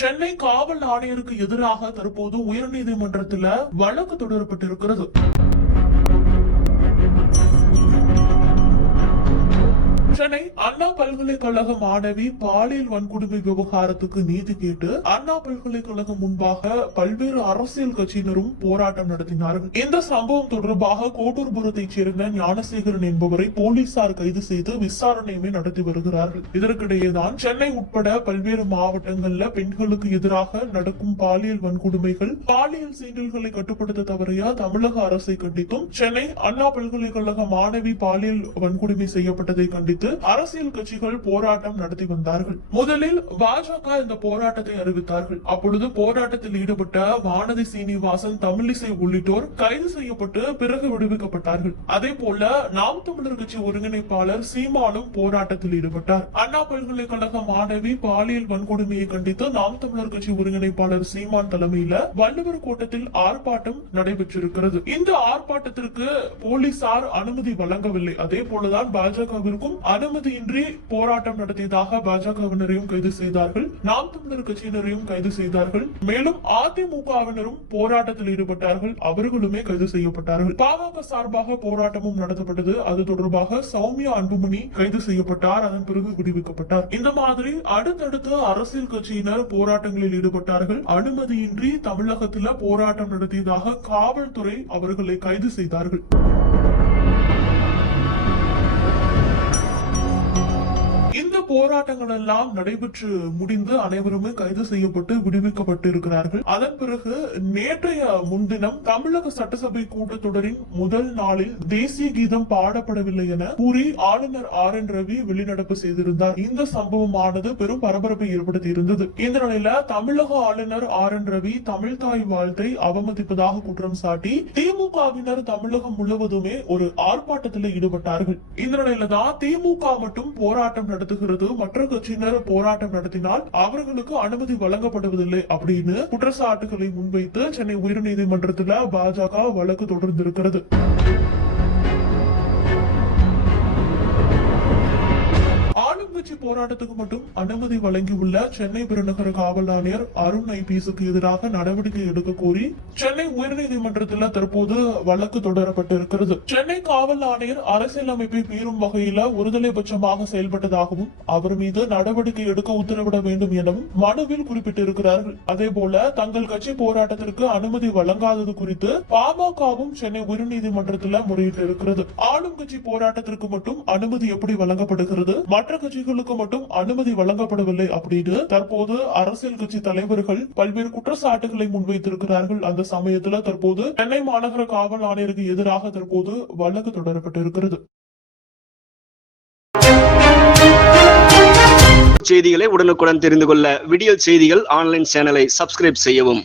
சென்னை காவல் ஆணையருக்கு எதிராக தற்போது உயர்நீதிமன்றத்தில் வழக்கு தொடரப்பட்டிருக்கிறது. சென்னை அண்ணா பல்கலைக்கழக மாணவி பாலியல் வன்கொடுமை விவகாரத்துக்கு நீதி கேட்டு அண்ணா பல்கலைக்கழகம் முன்பாக பல்வேறு அரசியல் கட்சியினரும் போராட்டம் நடத்தினார்கள். இந்த சம்பவம் தொடர்பாக கோட்டூர்புரத்தைச் சேர்ந்த ஞானசேகரன் என்பவரை போலீசார் கைது செய்து விசாரணையுமே நடத்தி வருகிறார்கள். இதற்கிடையேதான் சென்னை உட்பட பல்வேறு மாவட்டங்கள்ல பெண்களுக்கு எதிராக நடக்கும் பாலியல் வன்கொடுமைகள், பாலியல் சீண்டல்களை கட்டுப்படுத்த தவறிய தமிழக அரசை கண்டித்தும் சென்னை அண்ணா பல்கலைக்கழக மாணவி பாலியல் வன்கொடுமை செய்யப்பட்டதை கண்டித்து அரசியல் கட்சிகள் போராட்டம் நடத்தி வந்தார்கள். முதலில் பாஜக இந்த போராட்டத்தை அறிவித்தார்கள். அப்பொழுது போராட்டத்தில் ஈடுபட்ட வானதி சீனிவாசன், தமிழிசை உள்ளிட்டோர் கைது செய்யப்பட்டு பிறகு விடுவிக்கப்பட்டார்கள். அதே போல நாம் தமிழர் கட்சி ஒருங்கிணைப்பாளர் சீமானும் போராட்டத்தில் ஈடுபட்டார். அண்ணா பல்கலைக்கழக மாணவி பாலியல் வன்கொடுமையை கண்டித்து நாம் தமிழர் கட்சி ஒருங்கிணைப்பாளர் சீமான் தலைமையில வள்ளுவர் கோட்டத்தில் ஆர்ப்பாட்டம் நடைபெற்றிருக்கிறது. இந்த ஆர்ப்பாட்டத்திற்கு போலீசார் அனுமதி வழங்கவில்லை. அதே போலதான் பாஜகவிற்கும் அனுமதியின்றி போராட்டம் நடத்தியதாக பாஜகவினரையும் கைது செய்தார்கள், நாம் தமிழர் கட்சியினரையும் கைது செய்தார்கள். மேலும் அதிமுகவினரும் போராட்டத்தில் ஈடுபட்டார்கள், அவர்களுமே கைது செய்யப்பட்டார்கள். பாமக சார்பாக போராட்டமும் நடத்தப்பட்டது. அது தொடர்பாக சௌமியா அன்புமணி கைது செய்யப்பட்டார், அதன் பிறகு விடுவிக்கப்பட்டார். இந்த மாதிரி அடுத்தடுத்து அரசியல் கட்சியினர் போராட்டங்களில் ஈடுபட்டார்கள். அனுமதியின்றி தமிழகத்தில் போராட்டம் நடத்தியதாக காவல்துறை அவர்களை கைது செய்தார்கள். இந்த போராட்டங்கள் எல்லாம் நடைபெற்று முடிந்து அனைவருமே கைது செய்யப்பட்டு விடுவிக்கப்பட்டு இருக்கிறார்கள். அதன் பிறகு நேற்றைய முன்தினம் தமிழக சட்டசபை கூட்டத்தொடரின் முதல் நாளில் தேசிய கீதம் பாடப்படவில்லை என கூறி ஆளுநர் RN ரவி வெளிநடப்பு செய்திருந்தார். இந்த சம்பவமானது பெரும் பரபரப்பை ஏற்படுத்தி இருந்தது. இந்த நிலையில தமிழக ஆளுநர் RN ரவி தமிழ் தாய் வாழ்த்தை அவமதிப்பதாக குற்றம் சாட்டி திமுகவினர் தமிழகம் முழுவதுமே ஒரு ஆர்ப்பாட்டத்தில் ஈடுபட்டார்கள். இந்த நிலையில தான் திமுக மட்டும் போராட்டம் நடத்துகிறது, மற்ற கட்சியினர் போராட்டம் நடத்தினால் அவர்களுக்கு அனுமதி வழங்கப்படுவதில்லை அப்படின்னு குற்றச்சாட்டுகளை முன்வைத்து சென்னை உயர்நீதிமன்றத்தில் பாஜக வழக்கு தொடர்ந்திருக்கிறது. ஆளுங்கட்சி போராட்டத்துக்கு மட்டும் அனுமதி வழங்கியுள்ள சென்னை பெருநகர காவல் ஆணையர் அருண் IPSக்கு எதிராக நடவடிக்கை எடுக்க கோரி சென்னை உயர்நீதிமன்றத்தில் தற்போது வழக்கு தொடரப்பட்டிருக்கிறது. சென்னை காவல் ஆணையர் அரசியலமைப்பை மீறும் வகையில ஒருதலைபட்சமாக செயல்பட்டதாகவும் அவர் மீது நடவடிக்கை எடுக்க உத்தரவிட வேண்டும் எனவும் மனுவில் குறிப்பிட்டிருக்கிறார்கள். அதே போல தங்கள் கட்சி போராட்டத்திற்கு அனுமதி வழங்காதது குறித்து பாமகவும் சென்னை உயர்நீதிமன்றத்தில் முறையிட்டிருக்கிறது. ஆளும் கட்சி போராட்டத்திற்கு மட்டும் அனுமதி எப்படி வழங்கப்படுகிறது, மற்ற கட்சிகளுக்கு மட்டும் அனுமதி வழங்கப்படவில்லை அப்படின்னு தற்போது அரசியல் கட்சி தலைவர்கள் பல்வேறு குற்றச்சாட்டுகளை முன்வைத்திருக்கிறார்கள். அந்த சமயத்தில் தற்போது சென்னை மாநகர காவல் ஆணையருக்கு எதிராக தற்போது வழக்கு தொடரப்பட்டிருக்கிறது. செய்திகளை உடனுக்குடன் தெரிந்து கொள்ள விடியல் செய்திகள் ஆன்லைன் சேனலை சப்ஸ்கிரைப் செய்யவும்.